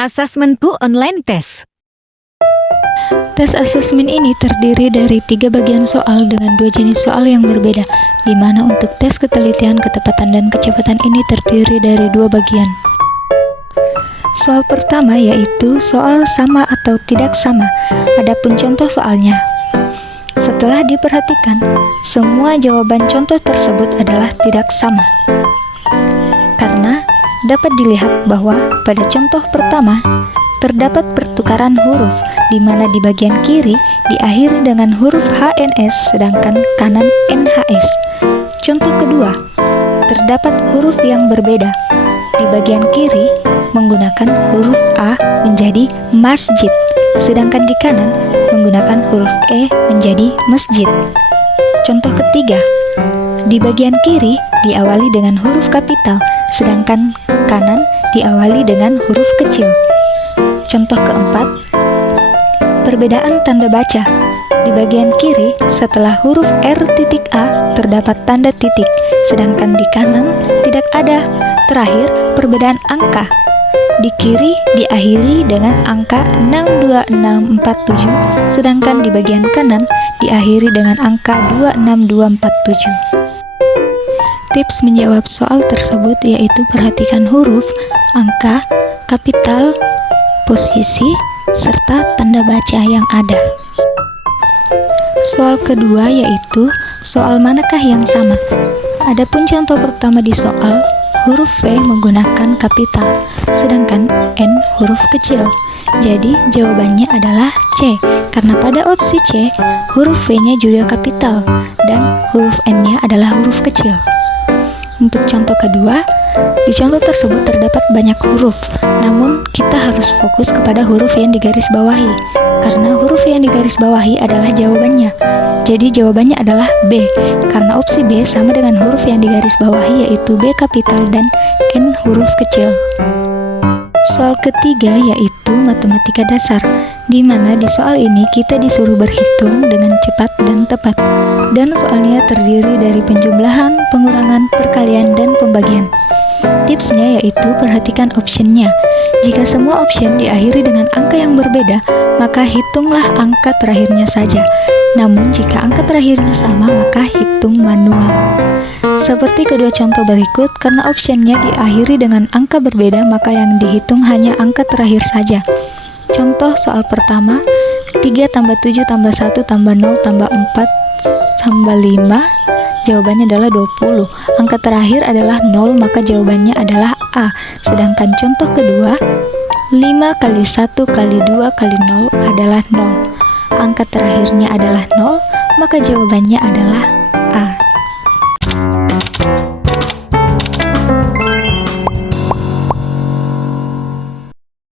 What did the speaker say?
Asesmenku online test. Tes asesmen ini terdiri dari 3 bagian soal dengan 2 jenis soal yang berbeda, di mana untuk tes ketelitian, ketepatan, dan kecepatan ini terdiri dari 2 bagian. Soal pertama yaitu soal sama atau tidak sama, adapun contoh soalnya. Setelah diperhatikan, semua jawaban contoh tersebut adalah tidak sama. Karena dapat dilihat bahwa pada contoh pertama, terdapat pertukaran huruf, di mana di bagian kiri diakhiri dengan huruf HNS, sedangkan kanan NHS. Contoh kedua, terdapat huruf yang berbeda. Di bagian kiri menggunakan huruf A menjadi masjid, sedangkan di kanan menggunakan huruf E menjadi masjid. Contoh ketiga, di bagian kiri diawali dengan huruf kapital, sedangkan kanan diawali dengan huruf kecil. Contoh keempat, perbedaan tanda baca. Di bagian kiri, setelah huruf R.A terdapat tanda titik, sedangkan di kanan tidak ada. Terakhir, perbedaan angka. Di kiri diakhiri dengan angka 62647, sedangkan di bagian kanan diakhiri dengan angka 26247. Tips menjawab soal tersebut yaitu perhatikan huruf, angka, kapital, posisi, serta tanda baca yang ada. Soal kedua yaitu soal manakah yang sama. Adapun contoh pertama di soal, huruf V menggunakan kapital, sedangkan N huruf kecil. Jadi jawabannya adalah C, karena pada opsi C, huruf V-nya juga kapital, dan huruf N-nya adalah huruf kecil. Untuk contoh kedua, di contoh tersebut terdapat banyak huruf, namun kita harus fokus kepada huruf yang digarisbawahi, karena huruf yang digarisbawahi adalah jawabannya. Jadi jawabannya adalah B, karena opsi B sama dengan huruf yang digarisbawahi yaitu B kapital dan N huruf kecil. Soal ketiga yaitu matematika dasar, di mana di soal ini kita disuruh berhitung dengan cepat dan tepat, dan soalnya terdiri dari penjumlahan, pengurangan, perkalian, dan pembagian. Tipsnya yaitu perhatikan optionnya. Jika semua option diakhiri dengan angka yang berbeda, maka hitunglah angka terakhirnya saja. Namun jika angka terakhirnya sama, maka hitung manual. Seperti kedua contoh berikut, karena optionnya diakhiri dengan angka berbeda, maka yang dihitung hanya angka terakhir saja. Contoh soal pertama, 3 tambah 7 tambah 1 tambah 0 tambah 4 tambah 5, jawabannya adalah 20. Angka terakhir adalah 0, maka jawabannya adalah A. Sedangkan contoh kedua, 5 kali 1 kali 2 kali 0 adalah 0. Angka terakhirnya adalah 0, maka jawabannya adalah